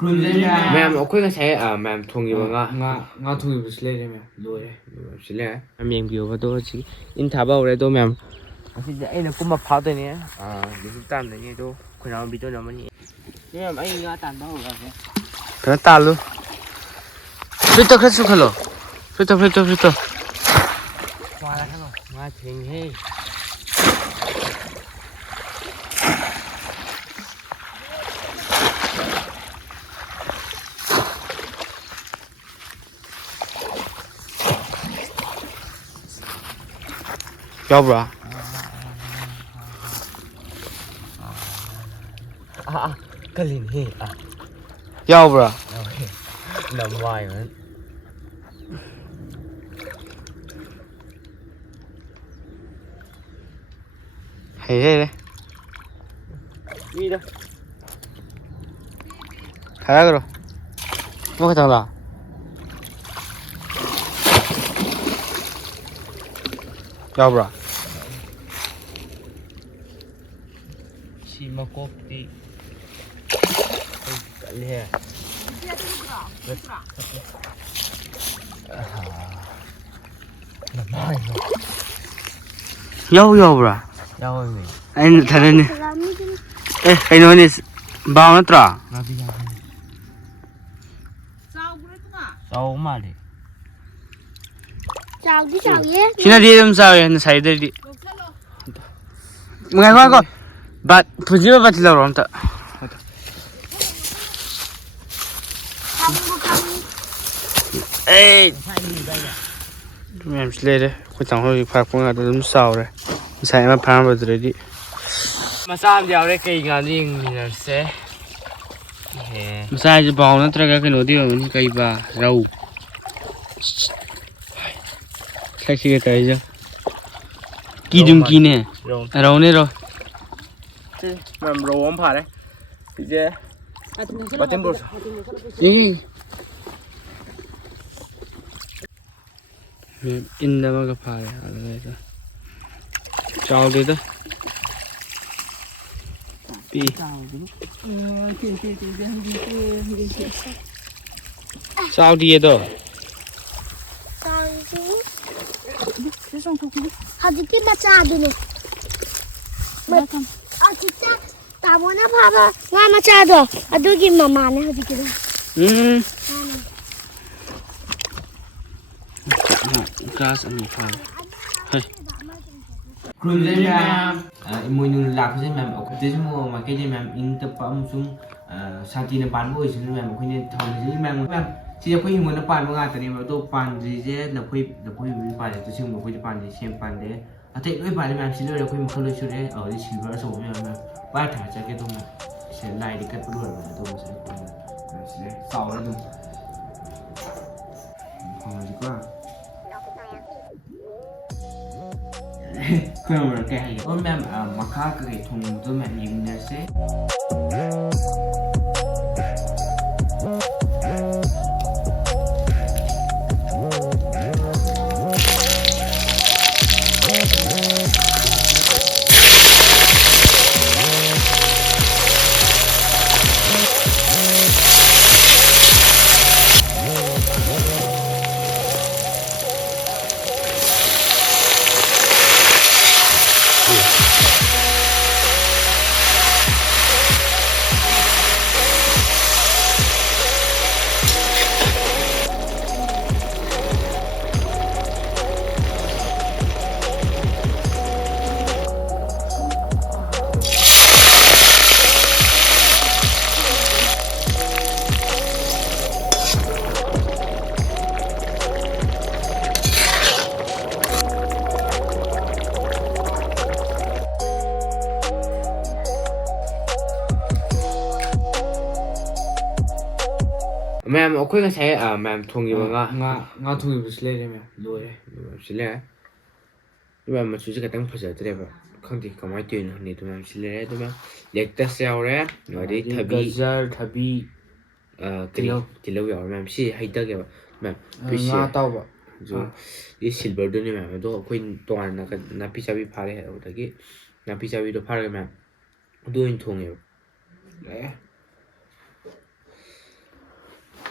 Ma'am अखोई ngасai ma'am थोंगिबा nga thongi bus le ma'am लोरे sile ma'am yengbiyo do chi in thaba ore do ma'am asi de aina kuma pha de ne ni tan de ne do khona bi do na mani ma'am ai nga tan ba ho ga ke khana talu frito khsu khalo frito wala khalo nga thing he Yobra. Kalin he. Yobra. Nằm ngoài mà. Hay thế đấy. Đi đâu? Thấy rồi. Mua cái thằng nào? Yobra. Mà cốp đi lihe yo bra yo ni anh thấy này ê anh nói này bao nó tra sao mà đi chào đi chào nhé xin đi làm sao vậy sai đây đi nghe coi But Pujiba batila rom ta. Ê. Em sẽ lên đây. Cô chẳng hơi phạt cũng là đúng sao rồi. Sai mà phàm vào rồi đi. Mà sao giờ đây cây ngàn đi là sẽ. Mà saiจะบอกนะตระกcái nồi tiêu mình cây bà rau. Sai cái tới chưa? Kỳ dung kỳ nè. Rau nè rồi. Mà rau ông phá đấy. Thì chứ. Bà tìm bột. In đâu mà phá đấy. Chào đi đó. Pi. Sao đi đó? Hadi ki macha dulu. Kita tabona baba nga macha do. Adugi mama ne hadi ki. Gas anh phá. Hey. Kung din ma'am imo yung lakos din ma'am ako din mo makita ma'am in tapa mo sung santi na pan mo isin ma'am ako ni thong ni ma'am si ako yung muna pan mo nga tani mo to pan di je na poi mo pan to sing mo poi pan di sem pan de ate noi pan ma'am si lo ako mo kholo sure di silver so ma'am ba tha cha ke to ma se lai di kat pulu ma to mo se ko na se sao na to không gì quá 그럼 이렇게 하요. 그러면 마카 그게 동도면 입는세. Ma'am अखोई ngасai ma'am थोंगिबा nga thongi bus le ma'am लोरे sile ma'am मचु से खतंग फजदरे बा खंति कमाय त्यन नि तो मैम sile तो मैम लेक्टस यावरे नोदि थबी गजर थबी तिलो याव मैम सी हाइदा के मैम nga taw जो ये सिल्वर दो ने मैम तो अखोई तोन ना पिचाबी फारे है उदगी ना पिचाबी तो फारे मैम दो इन थोंगे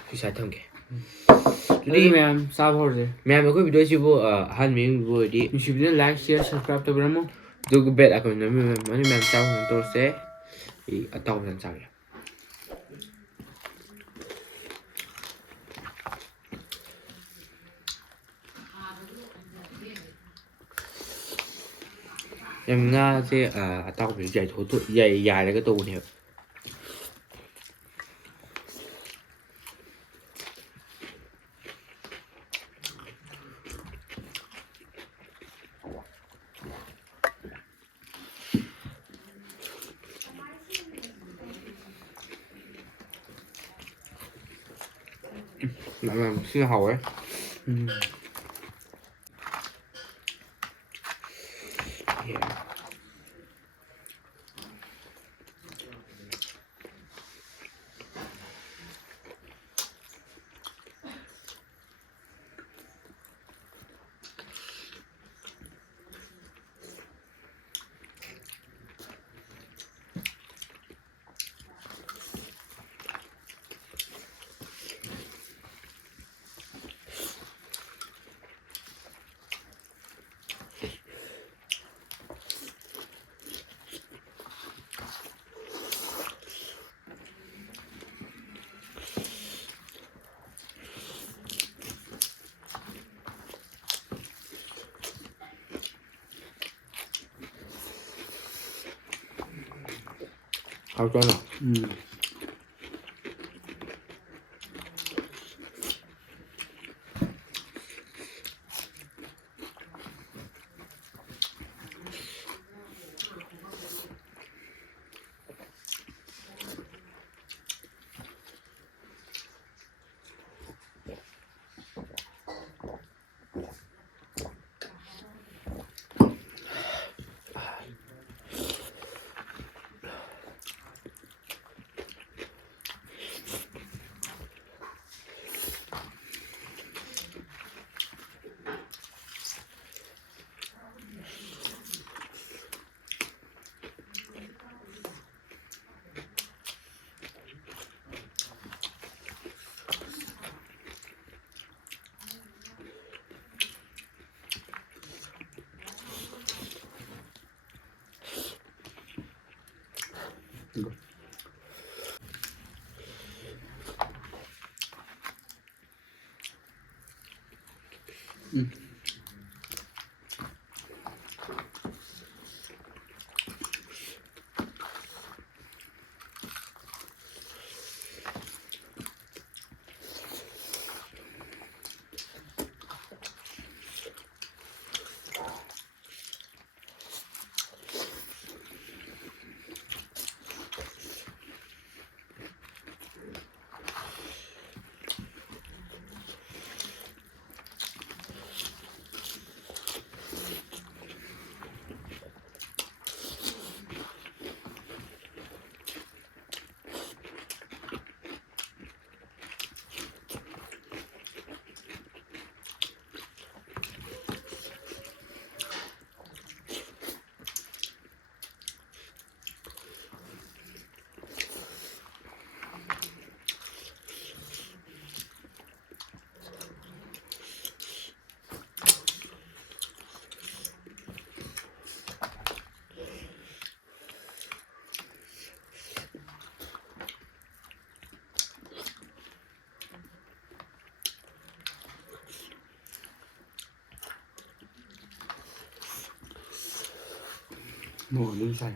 ꯄꯩꯁꯥ ꯊꯝꯒꯦ ꯑꯗꯨꯗꯤ ꯃꯌꯥꯝ ꯆꯥꯕ ꯍꯧꯔꯁꯦ ꯃꯌꯥꯝ ꯑꯩꯈꯣꯏ ꯚꯤꯗꯤꯑꯣꯁꯤꯕꯨ ꯑꯍꯥꯟꯕ ꯌꯦꯡꯕ ꯑꯣꯏꯔꯗꯤ ꯅꯨꯡꯁꯤꯕꯤꯅ ꯂꯥꯏꯛ ꯁꯤꯌꯔ ꯁꯕꯁꯀ꯭ꯔꯥꯏꯕ ꯇꯧꯕꯤꯔꯝꯃꯣ ꯑꯗꯨꯒ ꯕꯦꯠ ꯑꯀꯣꯏꯅ ꯃꯌꯥꯝ ꯆꯥꯕ ꯇꯧꯔꯁꯦ ꯑꯩ ꯑꯇꯥꯎꯕ ꯆꯥꯒꯦ ꯌꯥꯝ ꯉꯥꯁꯦ ꯑꯇꯥꯎꯕꯁꯨ ꯌꯥꯏꯔꯒ ꯇꯧꯕꯅꯦꯕ ꯁꯤꯅ ꯍꯥꯎꯋꯦ 하잖아. 이거. 뭐 눈살.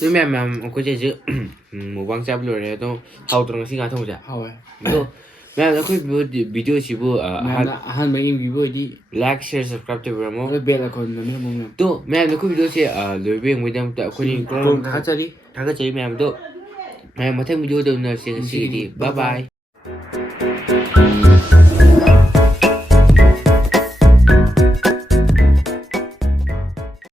ꯅꯣꯏ ꯃꯌꯥꯝ ꯑꯩꯈꯣꯏꯁꯦ ꯃꯨꯛꯕꯥꯡ ꯆꯥꯕ ꯂꯣꯏꯔꯦ ꯑꯗꯣ ꯍꯥꯎꯇ꯭ꯔꯣ ꯉꯁꯤ ꯉꯥ ꯊꯣꯡꯕꯁꯦ ꯍꯥꯎꯋꯦ ꯑꯗꯣ ꯃꯌꯥꯝ ꯑꯩꯈꯣꯏ ꯚꯤꯗꯤꯑꯣꯁꯤꯕꯨ ꯃꯌꯥꯝꯅ ꯑꯍꯥꯟꯕ ꯌꯦꯡꯕꯤꯕ ꯑꯣꯏꯗꯤ ꯂꯥꯏꯛ ꯁꯤꯌꯔ ꯁꯕꯁꯀ꯭ꯔꯥꯏꯕ ꯇꯧꯕꯤꯔꯝꯃꯣ ꯕꯦꯜ ꯑꯩꯀꯣꯟ ꯅꯝꯕꯤꯔꯝꯃꯣ ꯃꯌꯥꯝ ꯇꯣ ꯃꯌꯥꯝꯅ ꯑꯩꯈꯣꯏ ꯚꯤꯗꯤꯑꯣꯁꯦ ꯂꯣꯏꯕ ꯌꯦꯡꯕꯒꯤꯗꯃꯛꯇ ꯑꯩꯈꯣꯏꯅ ꯊꯥꯒꯠꯆꯔꯤ ꯃꯌꯥꯝꯗꯣ ꯃꯌꯥꯝ ꯃꯊꯪ ꯚꯤꯗꯤꯑꯣꯗ ꯎꯅꯔꯁꯦ ꯉꯁꯤꯒꯤꯗꯤ ꯕꯥꯏ ꯕꯥꯏ